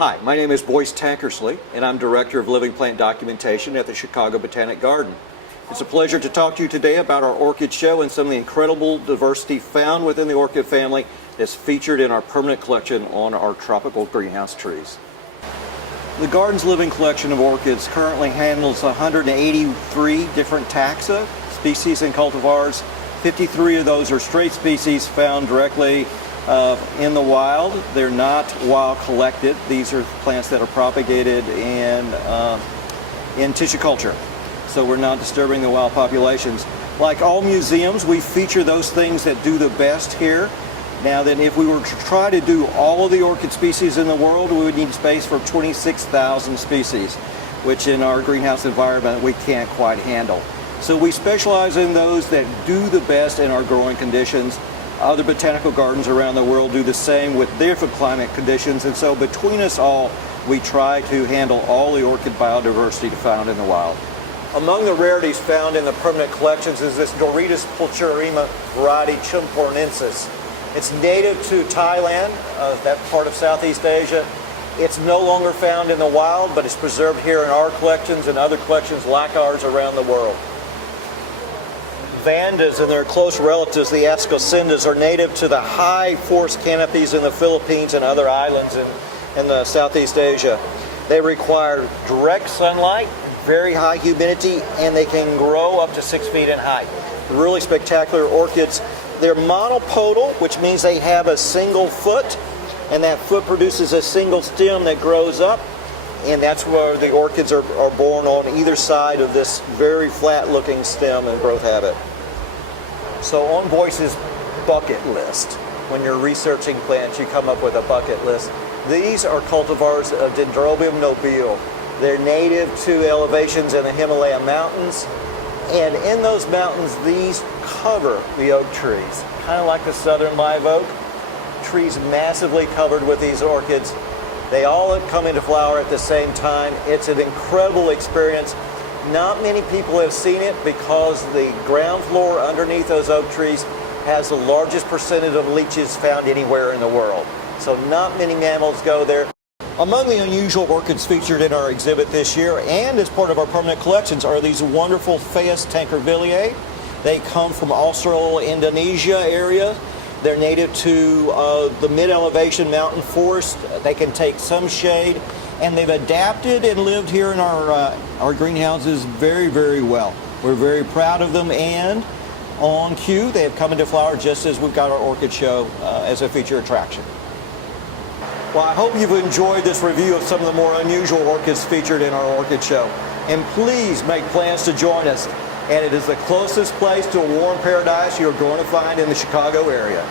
Hi, my name is Boyce and I'm Director of Living Plant Documentation at the Chicago Botanic Garden. It's a pleasure to talk to you today about our orchid show and some of the incredible diversity found within the orchid family that's featured in our permanent collection on our tropical greenhouse trees. The garden's living collection of orchids currently handles 183 different taxa, species and cultivars. 53 of those are straight species found directly in the wild. They're not wild collected. These are plants that are propagated in tissue culture. So we're not disturbing the wild populations. Like all museums, we feature those things that do the best here. Now then, if we were to try to do all of the orchid species in the world, we would need space for 26,000 species, which in our greenhouse environment we can't quite handle. So we specialize in those that do the best in our growing conditions. Other botanical gardens around the world do the same with different climate conditions, and so between us all, we try to handle all the orchid biodiversity found in the wild. Among the rarities found in the permanent collections is this Dorytis pulcherrima variety Chumpornensis. It's native to Thailand, that part of Southeast Asia. It's no longer found in the wild, but it's preserved here in our collections and other collections like ours around the world. Vandas and their close relatives, the Ascosindas, are native to the high forest canopies in the Philippines and other islands in the Southeast Asia. They require direct sunlight, very high humidity, and they can grow up to 6 feet in height. Really spectacular orchids. They're monopodal, which means they have a single foot, and that foot produces a single stem that grows up, and that's where the orchids are born on either side of this very flat-looking stem and growth habit. So on Boyce's bucket list, when you're researching plants, you come up with a bucket list. These are cultivars of Dendrobium nobile. They're native to elevations in the Himalaya mountains, and in those mountains, these cover the oak trees, kind of like the southern live oak. Trees massively covered with these orchids. They all come into flower at the same time. It's an incredible experience. Not many people have seen it because the ground floor underneath those oak trees has the largest percentage of leeches found anywhere in the world. So not many mammals go there. Among the unusual orchids featured in our exhibit this year and as part of our permanent collections are these wonderful Phaeus tankervilliae. They come from Austral Indonesia area. They're native to the mid-elevation mountain forest. They can take some shade, and they've adapted and lived here in our greenhouses very, very well. We're very proud of them, and on cue, they have come into flower just as we've got our orchid show as a feature attraction. Well, I hope you've enjoyed this review of some of the more unusual orchids featured in our orchid show. And please make plans to join us. And it is the closest place to a warm paradise you're going to find in the Chicago area.